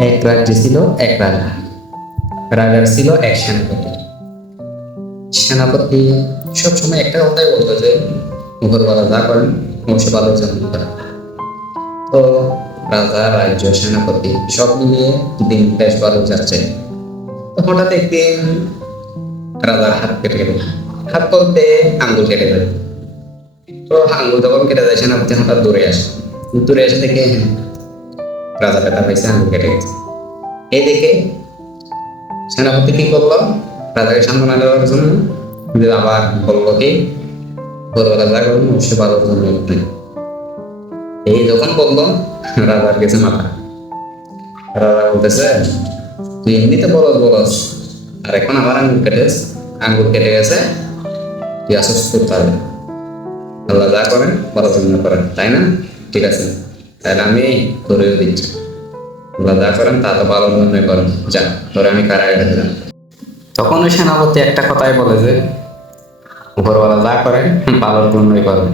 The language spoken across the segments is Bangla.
এক রাজ্যে ছিল এক রাজা। রাজার ছিল এক সেনাপতি। সেনাপতি সবসময় একটা কথাই বলতো যে উপরওয়ালা যা করেন অবশ্যই ভালোর জন্য করেন। তো রাজা, রাজ্য, সেনাপতি সব মিলিয়ে দিন বেশ ভালো যাচ্ছে। তো হঠাৎ একদিন রাজার হাত কেটে গেল। হাত বলতে আঙ্গুল কেটে গেল। তো আঙ্গুল যখন কেটে যায়, সেনাপতি হঠাৎ দূরে আসে। দূরে এসে দেখে রাজা ব্যথা পাইছে, আঙ্গুল কেটে গেছে। এই দেখে সেনাপতি কি করলো, রাজাকে সান্ত্বনা দেওয়ার জন্য যে আবার বললো কি ভোরবেলা যা করবেন অবশ্যই ভালোর জন্য উঠবেন। এই যখন বললো, রাজার গেছে মাথা। রাজা বলতেছে, তুই এমনিতে বলস বলস, আর এখন আবার আঙ্গুল কেটে গেছে, তুই আসস করতে হবে। আল্লাহ যা করেন ভালোর জন্য করেন, তাই না? ঠিক আছে, তাহলে আমি ধরেও দিচ্ছি, আল্লাহ যা করেন তা তো ভালোর জন্যই করেন, যা ধরে আমি কারাগারে দিলাম। তখন ওই সেনাপতি একটা কথাই বলে যে উপরওয়ালা যা করেন ভালোর জন্যই করেন।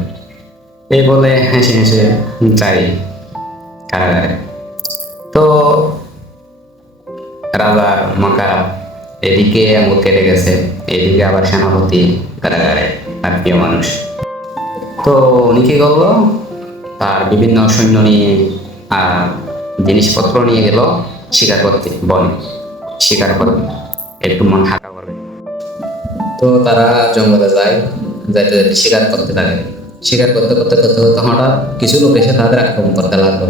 এই বলে হেসে হেসে যাই কারাগারে। তো রাজার মন খারাপ, এদিকে আঙুল কেটে গেছে, এদিকে আবার সেনাপতি কারাগারে, আত্মীয় মানুষ। তো উনি কি করলো, তার বিভিন্ন সৈন্য নিয়ে আর জিনিসপত্র নিয়ে গেল শিকার করতে, বনে শিকার করবে, একটু মন হালকা করবে। তো তারা জঙ্গলে যায়, যাইতে যাইতে শিকার করতে থাকে। শিকার করতে করতে করতে করতে হঠাৎ কিছু লোক এসে তাদের আক্রমণ করতে লাগলো।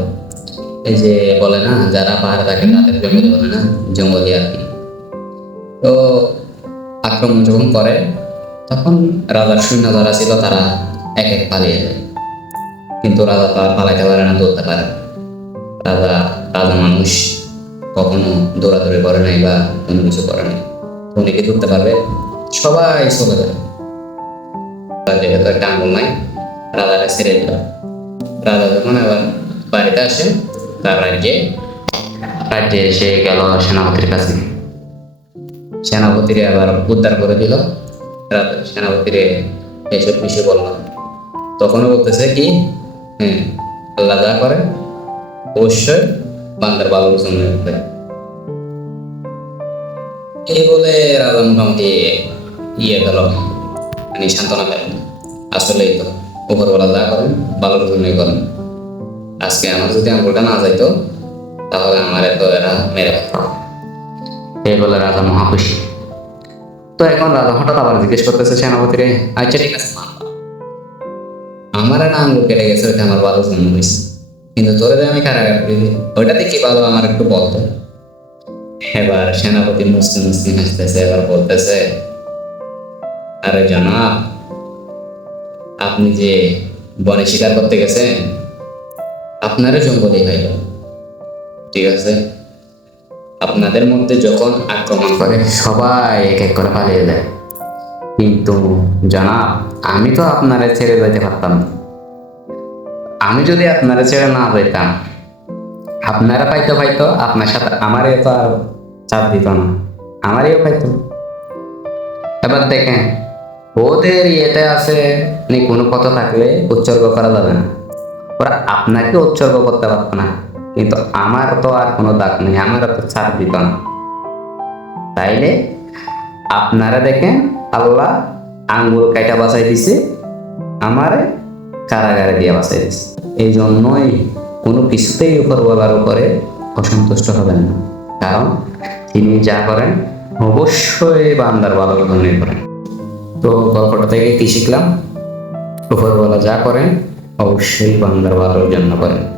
এই যে বলে না, যারা পাহাড়ে থাকে তাদের জঙ্গলি বলে না, জঙ্গলি আর কি। তো আক্রমণ যখন করে, তখন রাজার সৈন্য যারা ছিল তারা এক এক পালিয়ে যায়। কিন্তু রাজা তো আর পালাইতে পারে না, দৌড়তে পারে না। রাজা রাজা মানুষ, কখনো দৌড়াদৌড়ি করে নাই বা কোনো কিছু করে নাই। উনি কি ধরতে পারবে? সবাই চলে যায়। যেহেতু একটা আঙুল নাই, রাজাটা ছেড়ে দিল। রাজা যখন আবার বাড়িতে আসে, তার রাজ্যে এসে গেল সেনাপতির কাছে। সেনাপতিরে আবার উদ্ধার করে দিল। সেনাপতিরে এইসব বিষয় বলল। তখনও বলতেছে কি, হ্যাঁ, আল্লাহ যা করে অবশ্যই বান্দার ভালোর জন্য করে। এই বলে রাজা মোটামুটি গেল, মানে সান্ত্বনা পেল। আসলেই তো উপরওয়ালা যা করেন ভালোর জন্যই করেন। আজকে আমার যদি আঙ্গুলটা না যাইতো, তাহলে আমার এত এরা মেরে ফেলত। এই বলে রাজা মহা খুশি। তো এখন রাজা হঠাৎ আবার জিজ্ঞেস করতেছে সেনাপতিরে, আচ্ছা ঠিক আছে, আমার না আঙ্গুল কেটে গেছে, ওইটা আমার ভালোর জন্য হয়েছে, কিন্তু তোরে যে আমি কারাগার দিবি ওইটাতে কি ভালো আমার একটু বলতো। এবার সেনাপতি মুসলিম মুসলিম হাসতেছে, এবার বলতেছে, আরে জনাব, আপনি যে বনে শিকার করতে গেছেন, আপনারও জঙ্গলই হইল, ঠিক আছে? আপনাদের মধ্যে যখন আক্রমণ করে সবাই এক এক করে পালিয়ে যায়, কিন্তু জনাব আমি তো আপনারা ছেড়ে যাইতে পারতাম না। আমি যদি আপনারা ছেড়ে না যাইতাম, আপনারা পাইতো পাইতো আপনার সাথে আমারই তো আর চাপ দিত না, আমারইও পাইতো। এবার দেখেন, ওদের ইয়েতে আছে কোনো কথা থাকলে উৎসর্গ করা যাবে না, ওরা আপনাকে উৎসর্গ করতে পারতো না, কিন্তু আমার তো আর কোনো দাগ নেই, আমার তো ছাড় দিত না। তাইলে আপনারা দেখেন, আল্লাহ আঙ্গুল কাটা বাঁচাই দিছে, আমারে কারাগারে দিয়ে বাঁচাই দিছে। এই জন্যই কোনো কিছুতেই উপরওয়ালার উপরে অসন্তুষ্ট হবেন না, কারণ তিনি যা করেন অবশ্যই বান্দার ভালোর জন্যই করেন। তো গল্পটা থেকে কি শিখলাম? উপরওয়ালা যা করেন অবশ্যই বান্দার ভালোর জন্য করেন।